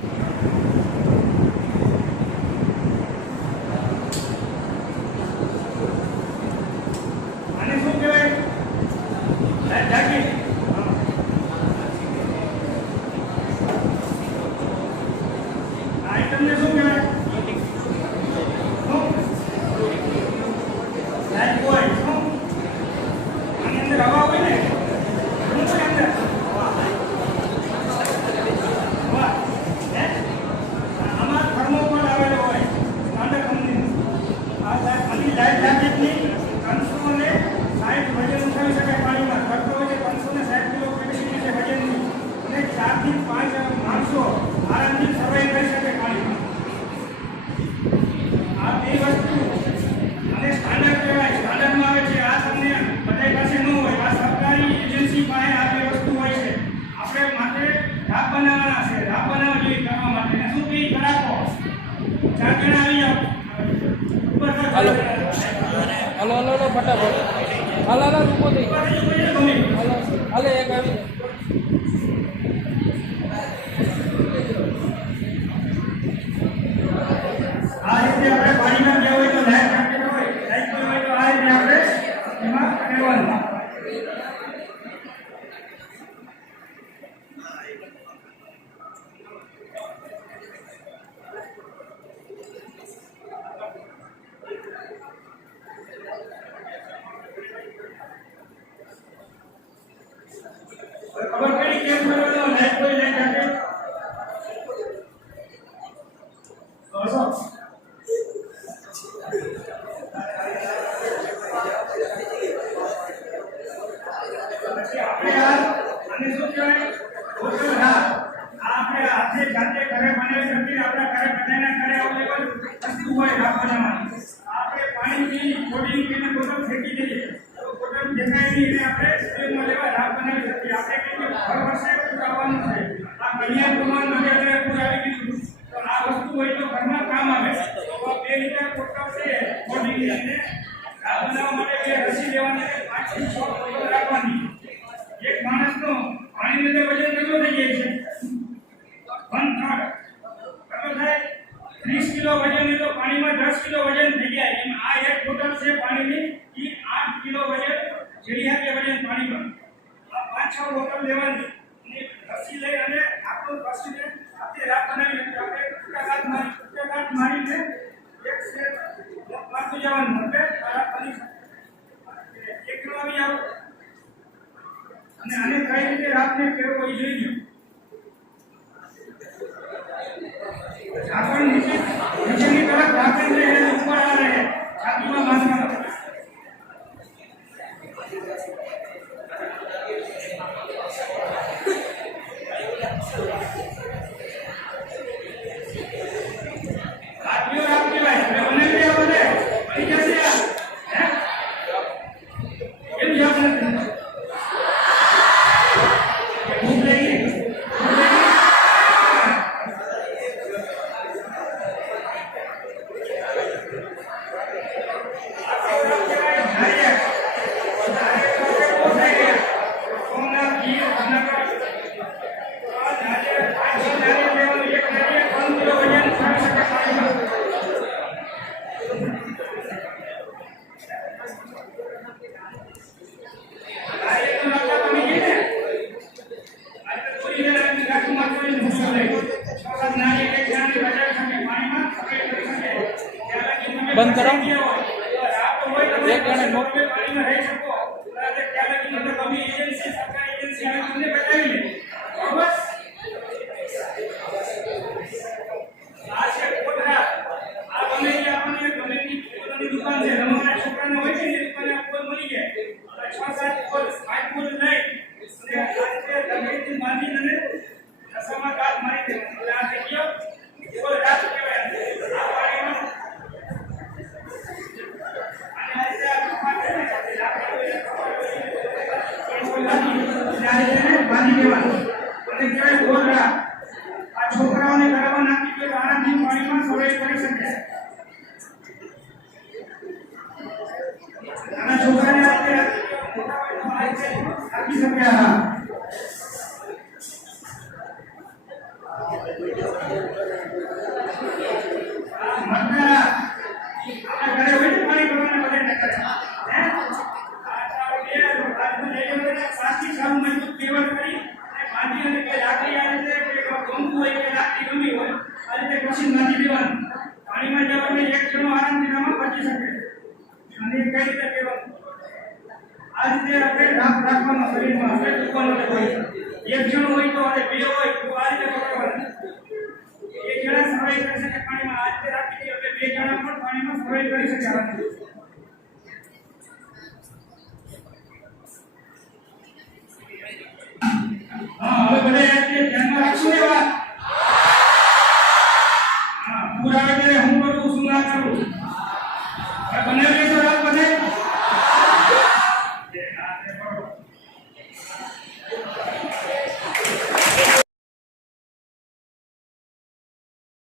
Hello hello hello hello फटाफट हाल हाल रूपो थी हाल हाल एक આવી આ રીતે આપણે પાણીમાં ગયા હોય તો લાઈટ રાખી હોય લાઈટ હોય તો આ રીતે આપણે એમાં કરેવાનું ખબર પડી કેમ કરવાનો લાઈટ કોઈ લાઈટ રાખે તો આપણે આને શું કહેવાય હોટલ હા આપણે હાથે જાતે ઘરે બનાવી શકીએ આપણા ઘરે બધાના ઘરે અવેલેબલ વસ્તુ હોય રાખવાની આપણે પાણીની બોડીની કેને બોટલ ફેંકી દઈએ તો બોટલ દેખાય નહીં એટલે આપણે સ્ટીલમાં લેવા રાખ બનાવી શકીએ આપણે કહીએ હર વર્ષે પૂર આવવાનું છે આ કન્યા પ્રમાણ માટે આપણે પૂર આવી ગયું તો આ વસ્તુ હોય તો ઘરમાં કામ આવે તો 2 લીટર બોટલ છે બોડીની અને રાખ બનાવવા માટે બે રસી લેવાની 5 થી 6 બોટલ રાખવાની એક માણસનો પાણીની અંદર વજન કેટલો થઈ જાય છે 1/3 કેટલો થાય 30 કિલો વજન એ તો પાણીમાં 10 કિલો વજન થઈ જાય એમ આ એક બોટલ છે પાણીની એ 8 કિલો વજન જેવી આપે વજન પાણીમાં આ 5-6 બોટલ લેવાની અને રસી લઈ અને આપણું રસીને આપણે રાખ બનાવી આપણે ટકાટ મારીને એક સેટ નાખી જવાનું એટલે આ પાણી એક કિલો આવી આવ અને આને કઈ રીતે રાતને કેવો હોય જોઈ લો ઢાંકણ નીચેની તરફ ઢાંકીને એને ઉપર આ રહે છાતીમાં બાંધવાનો બંધ કરો એક જણે મોકલે પાણીમાં રહી શકો એટલે ત્યાં લગી મતલબ અમે એજન્સી સરકારી એજન્સી આવે તમને બતાવી લે બરોબર આ છે કોટરા આ ગમે તે આપણને ગમે તે પોતાની દુકાન છે રમવાના છોકરાને હોય છે ને દુકાને કોઈ મળી જાય 6-7 કોલ 5 કોલ લઈ અને આજે ગમેથી બાંધી અને રસામાં કાટ મારી દે એટલે આ થઈ ગયો કોઈ રાત કહેવાય આ પાણીમાં બાંધી દેવાનું અને કહેવાય ગોળરા આ છોકરાઓને ગરબા નાખી દે આરામથી પાણીમાં સવાઈ કરી શકે નાના છોકરાને આપી શકે હા આ રીતે આપણે રાખવાનો શરીરમાં આપણે ડૂબવાનો હોય. એક જણ હોય તો અને બે હોય તો આ રીતે પકડવાનું. એક જણા સવાઈ કરી શકે પાણીમાં આ રીતે રાખી દઈએ એટલે બે જણા પણ પાણીમાં સવાઈ કરી શકે આરામથી.